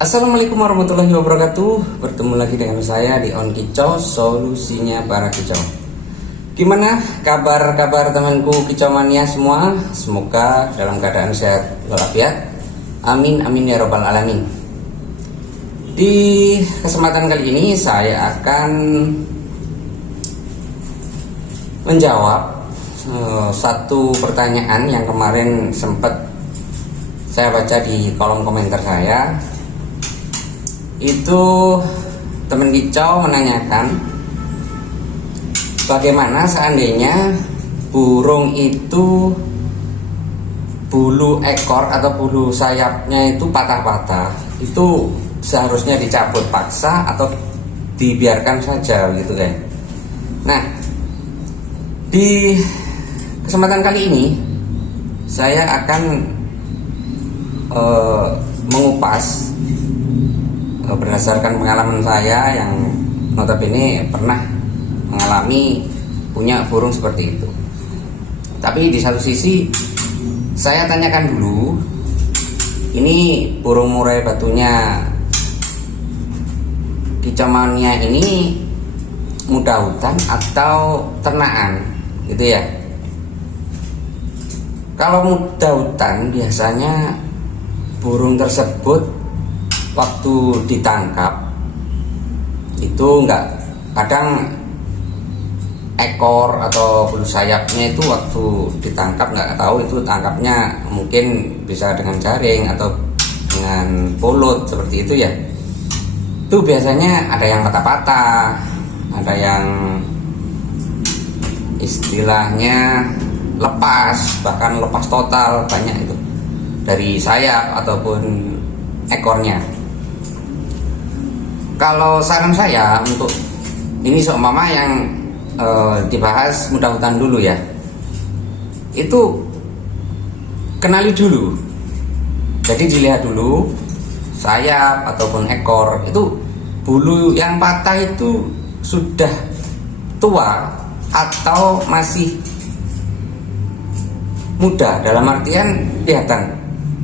Assalamualaikum warahmatullahi wabarakatuh. Bertemu lagi dengan saya di On Kicau, solusinya para kicau. Gimana kabar temanku kicau mania semua? Semoga dalam keadaan sehat walafiat. Amin amin ya robbal alamin. Di kesempatan kali ini saya akan menjawab satu pertanyaan yang kemarin sempat saya baca di kolom komentar saya. Itu teman kicau menanyakan bagaimana seandainya burung itu bulu ekor atau bulu sayapnya itu patah-patah, itu seharusnya dicabut paksa atau dibiarkan saja gitu kan. Nah, di kesempatan kali ini saya akan mengupas berdasarkan pengalaman saya yang notabene pernah mengalami punya burung seperti itu. Tapi di satu sisi saya tanyakan dulu, ini burung murai batunya kicau mania ini muda hutan atau ternakan gitu ya. Kalau muda hutan biasanya burung tersebut waktu ditangkap itu kadang ekor atau bulu sayapnya itu waktu ditangkap nggak tahu itu tangkapnya mungkin bisa dengan jaring atau dengan polut seperti itu ya. Itu biasanya ada yang patah-patah, ada yang istilahnya lepas, bahkan lepas total, banyak itu dari sayap ataupun ekornya. Kalau saran saya untuk ini seumpama yang dibahas muda hutan dulu ya, itu kenali dulu. Jadi dilihat dulu sayap ataupun ekor itu bulu yang patah itu sudah tua atau masih muda, dalam artian kelihatan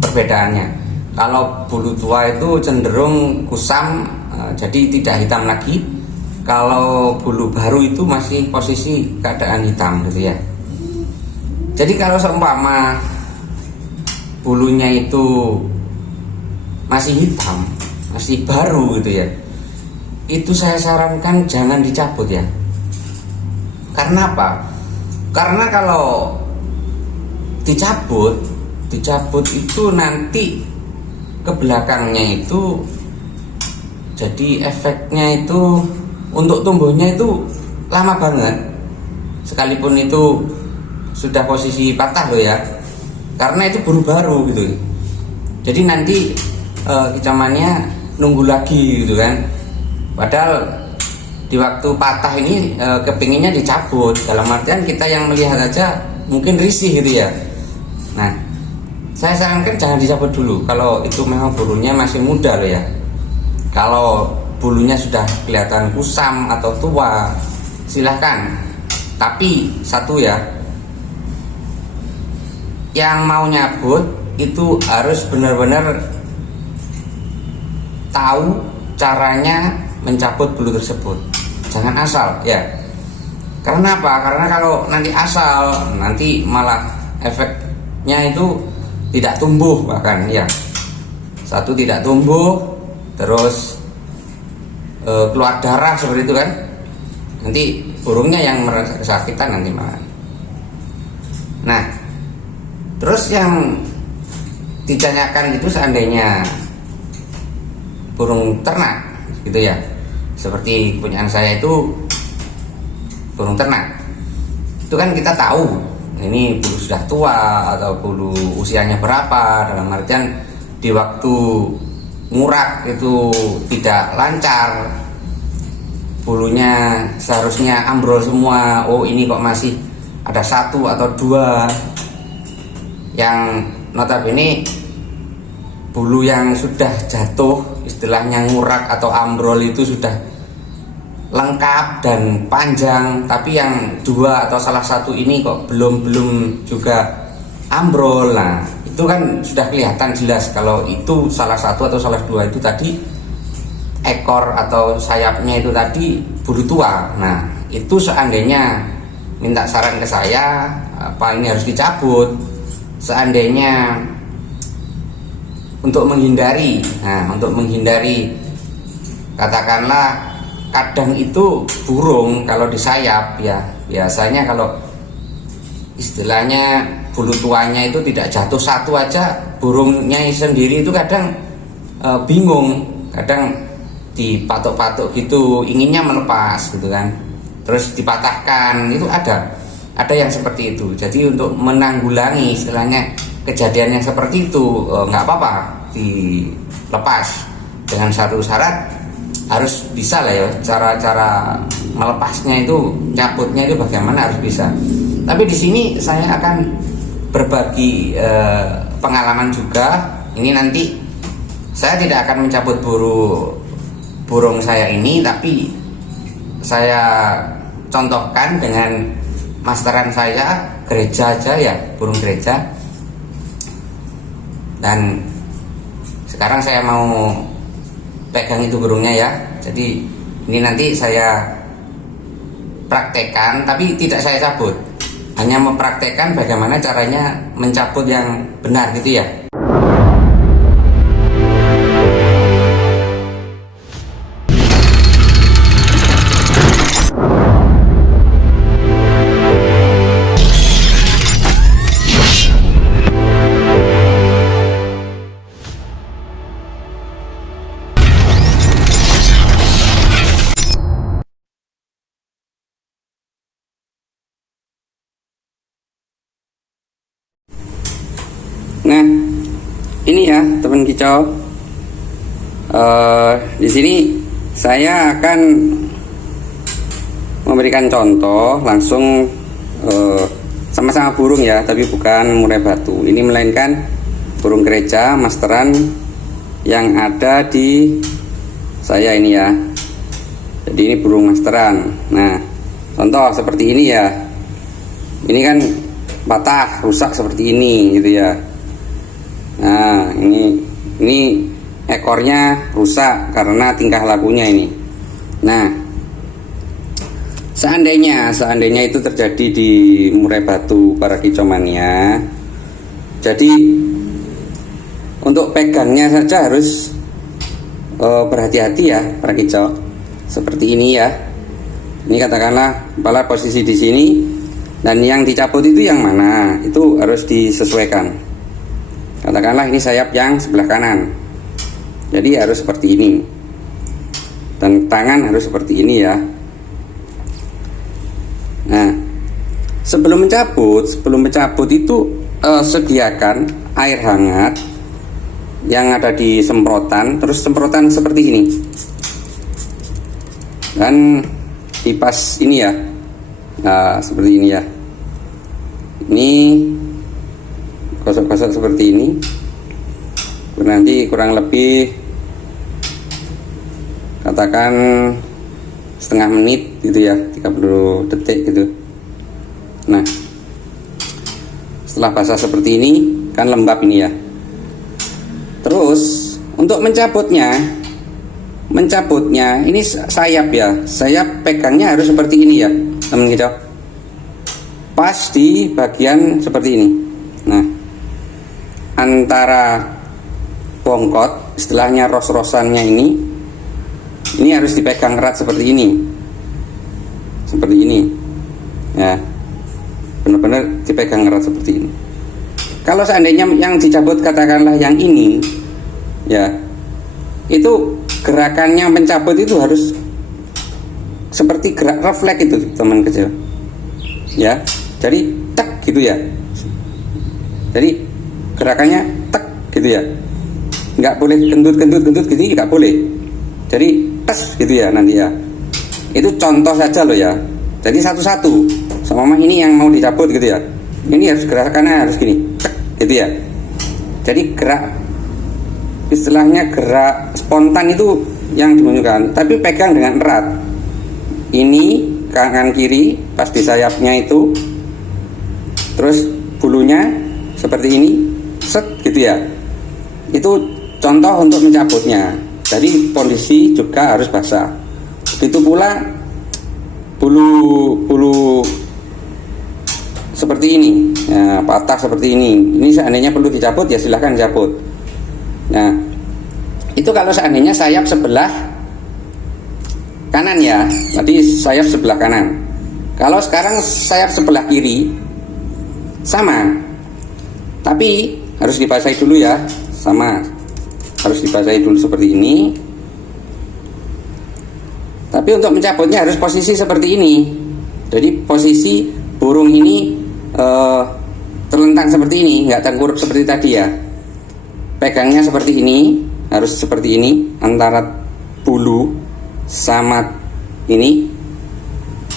perbedaannya. Kalau bulu tua itu cenderung kusam, jadi tidak hitam lagi. Kalau bulu baru itu masih posisi keadaan hitam gitu ya. Jadi kalau seumpama bulunya itu masih hitam, masih baru gitu ya, itu saya sarankan jangan dicabut ya. Karena apa? Karena kalau dicabut itu nanti ke belakangnya itu jadi efeknya itu untuk tumbuhnya itu lama banget, sekalipun itu sudah posisi patah loh ya, karena itu bulu baru gitu. Jadi nanti kicauannya nunggu lagi gitu kan, padahal di waktu patah ini kepinginnya dicabut, dalam artian kita yang melihat aja mungkin risih gitu ya. Nah, saya sarankan jangan dicabut dulu kalau itu memang bulunya masih muda loh ya. Kalau bulunya sudah kelihatan kusam atau tua, silahkan. Tapi satu ya, yang mau nyabut itu harus benar-benar tahu caranya mencabut bulu tersebut. Jangan asal ya. Karena apa? Karena kalau nanti asal, nanti malah efeknya itu tidak tumbuh, bahkan ya. Satu, tidak tumbuh, terus keluar darah seperti itu kan. Nanti burungnya yang merasa kesakitan nanti malah. Nah, terus yang ditanyakan itu seandainya burung ternak gitu ya, seperti kepunyaan saya itu burung ternak, itu kan kita tahu ini bulu sudah tua atau bulu usianya berapa, dalam artian di waktu ngurak itu tidak lancar, bulunya seharusnya ambrol semua. Oh, ini kok masih ada satu atau dua yang notabene bulu yang sudah jatuh, istilahnya ngurak atau ambrol itu sudah lengkap dan panjang, tapi yang dua atau salah satu ini kok belum juga ambrol. Nah, itu kan sudah kelihatan jelas kalau itu salah satu atau salah dua itu tadi ekor atau sayapnya itu tadi bulu tua. Nah, itu seandainya minta saran ke saya, apa ini harus dicabut. Seandainya untuk menghindari, katakanlah kadang itu burung kalau di sayap ya biasanya kalau istilahnya bulu tuanya itu tidak jatuh satu aja, burungnya sendiri itu kadang bingung, kadang dipatok-patok gitu, inginnya melepas gitu kan, terus dipatahkan, itu ada yang seperti itu. Jadi untuk menanggulangi istilahnya kejadian yang seperti itu nggak apa-apa dilepas dengan satu syarat, harus bisa lah ya cara-cara melepasnya itu, cabutnya itu bagaimana harus bisa. Tapi di sini saya akan berbagi pengalaman juga. Ini nanti saya tidak akan mencabut burung saya ini, tapi saya contohkan dengan masteran saya, gereja aja ya, burung gereja. Dan sekarang saya mau pegang itu burungnya ya. Jadi ini nanti saya praktekkan, tapi tidak saya cabut, hanya mempraktekkan bagaimana caranya mencabut yang benar gitu ya. Nah, ini ya teman kicau. Di sini saya akan memberikan contoh langsung sama-sama burung ya, tapi bukan murai batu. Ini melainkan burung gereja masteran yang ada di saya ini ya. Jadi ini burung masteran. Nah, contoh seperti ini ya. Ini kan patah, rusak seperti ini gitu ya. Nah, ini ekornya rusak karena tingkah lakunya ini. Nah, seandainya itu terjadi di murai batu para kicomania, jadi untuk pegangnya saja harus berhati-hati ya para kicau. Seperti ini ya. Ini katakanlah kepala posisi di sini, dan yang dicabut itu yang mana? Itu harus disesuaikan. Katakanlah ini sayap yang sebelah kanan, jadi harus seperti ini, dan tangan harus seperti ini ya. Nah, sebelum mencabut itu sediakan air hangat yang ada di semprotan, terus semprotan seperti ini, dan dipas ini ya. Nah, seperti ini ya. Ini gosok-gosok seperti ini. Nanti kurang lebih katakan setengah menit gitu ya, 30 detik gitu. Nah, setelah basah seperti ini kan lembab ini ya. Terus untuk mencabutnya ini sayap ya, sayap pegangnya harus seperti ini ya teman kicau, pas di bagian seperti ini. Nah, antara bongkot, istilahnya ros-rosannya ini harus dipegang erat seperti ini ya, benar-benar dipegang erat seperti ini. Kalau seandainya yang dicabut katakanlah yang ini ya, itu gerakannya mencabut itu harus seperti gerak refleks itu teman kecil ya, jadi tek gitu ya, jadi gerakannya tek gitu ya, nggak boleh gendut gini, nggak boleh, jadi tes gitu ya nanti ya. Itu contoh saja loh ya, jadi satu-satu sama ini yang mau dicabut gitu ya, ini harus gerakannya harus gini tek gitu ya. Jadi gerak istilahnya gerak spontan itu yang dimunculkan, tapi pegang dengan erat. Ini kanan kiri pas di sayapnya itu, terus bulunya seperti ini, set, gitu ya. Itu contoh untuk mencabutnya. Jadi kondisi juga harus basah. Begitu pula bulu seperti ini, ya, patah seperti ini. Ini seandainya perlu dicabut ya silahkan dicabut. Nah, itu kalau seandainya sayap sebelah kanan ya, tadi sayap sebelah kanan. Kalau sekarang sayap sebelah kiri sama, tapi harus dibasahi dulu ya, sama harus dibasahi dulu seperti ini. Tapi untuk mencabutnya harus posisi seperti ini. Jadi posisi burung ini terlentang seperti ini, nggak tengkurap seperti tadi ya. Pegangnya seperti ini, harus seperti ini, antara bulu sama ini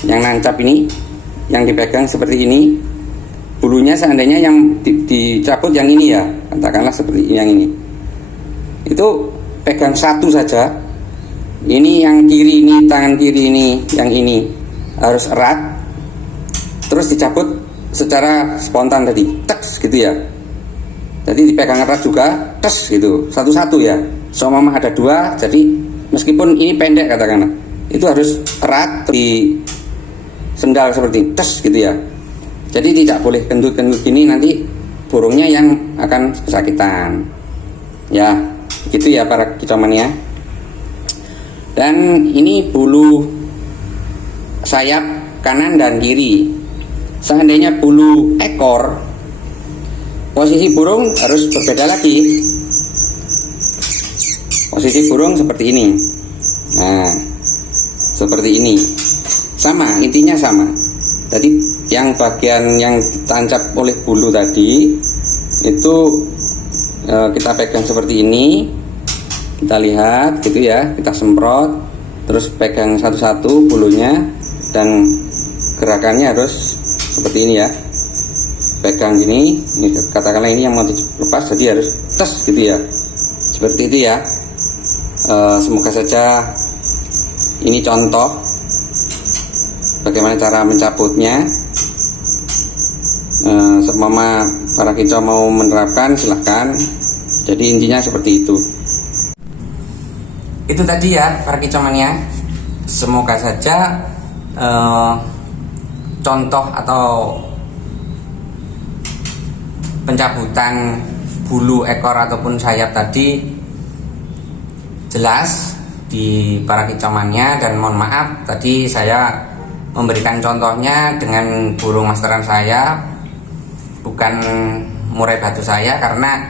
yang nancap ini, yang dipegang seperti ini. Bulunya seandainya yang dicabut yang ini ya, katakanlah seperti yang ini, itu pegang satu saja. Ini yang kiri, ini tangan kiri, ini yang ini harus erat, terus dicabut secara spontan tadi, teks gitu ya. Jadi dipegang erat juga, tes gitu, satu-satu ya. Seumpama ada dua, jadi meskipun ini pendek katakanlah, itu harus erat di sendal seperti tes gitu ya. Jadi tidak boleh gendut-gendut gini, nanti burungnya yang akan kesakitan. Ya, gitu ya para kicauannya. Dan ini bulu sayap kanan dan kiri. Seandainya bulu ekor, posisi burung harus berbeda lagi. Posisi burung seperti ini. Nah, seperti ini. Sama, intinya sama. Jadi yang bagian yang ditancap oleh bulu tadi itu kita pegang seperti ini. Kita lihat gitu ya, kita semprot, terus pegang satu-satu bulunya, dan gerakannya harus seperti ini ya. Pegang gini, ini katakanlah ini yang mau dilepas, jadi harus tes gitu ya. Seperti itu ya. Semoga saja ini contoh bagaimana cara mencabutnya. Semama para kicau mau menerapkan silahkan. Jadi intinya seperti itu. Itu tadi ya para kicauannya. Semoga saja contoh atau pencabutan bulu ekor ataupun sayap tadi jelas di para kicauannya. Dan mohon maaf tadi saya memberikan contohnya dengan burung masteran saya, bukan murai batu saya, karena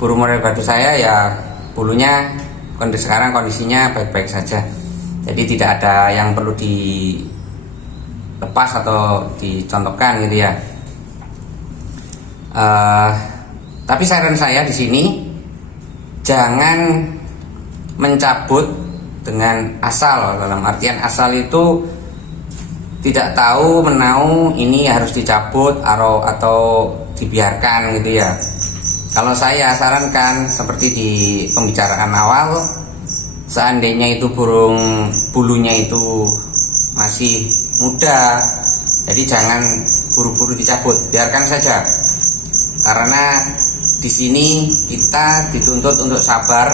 burung murai batu saya ya bulunya sekarang kondisinya baik-baik saja. Jadi tidak ada yang perlu dilepas atau dicontohkan gitu ya. Tapi saran saya di sini jangan mencabut dengan asal. Dalam artian asal itu tidak tahu menau ini harus dicabut atau dibiarkan gitu ya. Kalau saya sarankan seperti di pembicaraan awal, seandainya itu burung bulunya itu masih muda, jadi jangan buru-buru dicabut, biarkan saja. Karena di sini kita dituntut untuk sabar,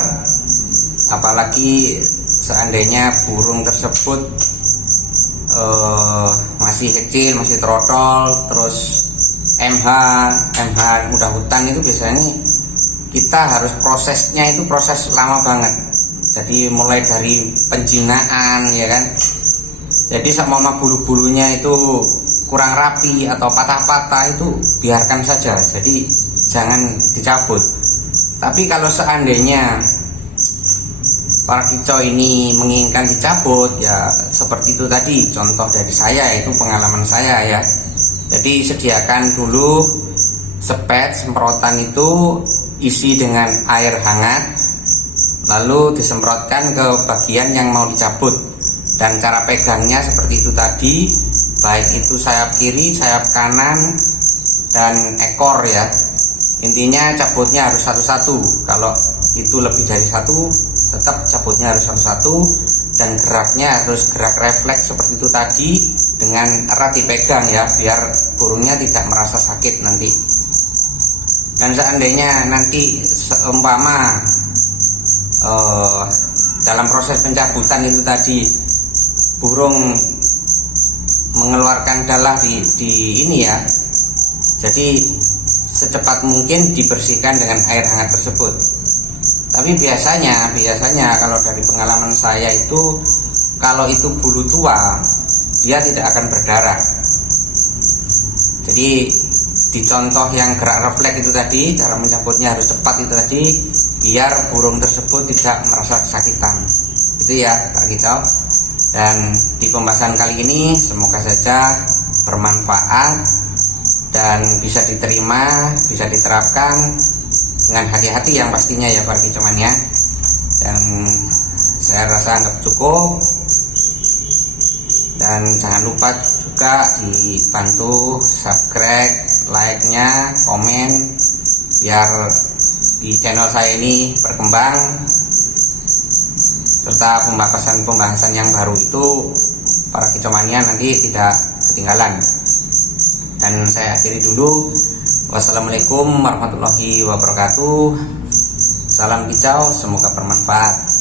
apalagi seandainya burung tersebut masih kecil, masih trotol, terus MH mudah hutan itu biasanya kita harus prosesnya itu proses lama banget. Jadi mulai dari penjinaan ya kan. Jadi sama bulu-bulunya itu kurang rapi atau patah-patah itu biarkan saja. Jadi jangan dicabut. Tapi kalau seandainya para kicau ini menginginkan dicabut, ya seperti itu tadi contoh dari saya, itu pengalaman saya ya. Jadi sediakan dulu semprotan itu isi dengan air hangat, lalu disemprotkan ke bagian yang mau dicabut. Dan cara pegangnya seperti itu tadi, baik itu sayap kiri, sayap kanan, dan ekor ya. Intinya cabutnya harus satu-satu. Kalau itu lebih dari satu, tetap cabutnya harus satu-satu. Dan geraknya harus gerak refleks seperti itu tadi, dengan erat dipegang ya, biar burungnya tidak merasa sakit nanti. Dan seandainya nanti seumpama dalam proses pencabutan itu tadi burung mengeluarkan dalah di ini ya, jadi secepat mungkin dibersihkan dengan air hangat tersebut. Tapi biasanya kalau dari pengalaman saya itu, kalau itu bulu tua dia tidak akan berdarah. Jadi di contoh yang gerak refleks itu tadi, cara mencabutnya harus cepat itu tadi, biar burung tersebut tidak merasa kesakitan. Itu ya Pak Kicau. Dan di pembahasan kali ini semoga saja bermanfaat dan bisa diterima, bisa diterapkan dengan hati-hati yang pastinya ya Pak Kicauan ya. Dan saya rasa anggap cukup. Dan jangan lupa juga dibantu subscribe, like-nya, komen, biar di channel saya ini berkembang, serta pembahasan yang baru itu para kicomania nanti tidak ketinggalan. Dan saya akhiri dulu. Wassalamualaikum warahmatullahi wabarakatuh. Salam kicau, semoga bermanfaat.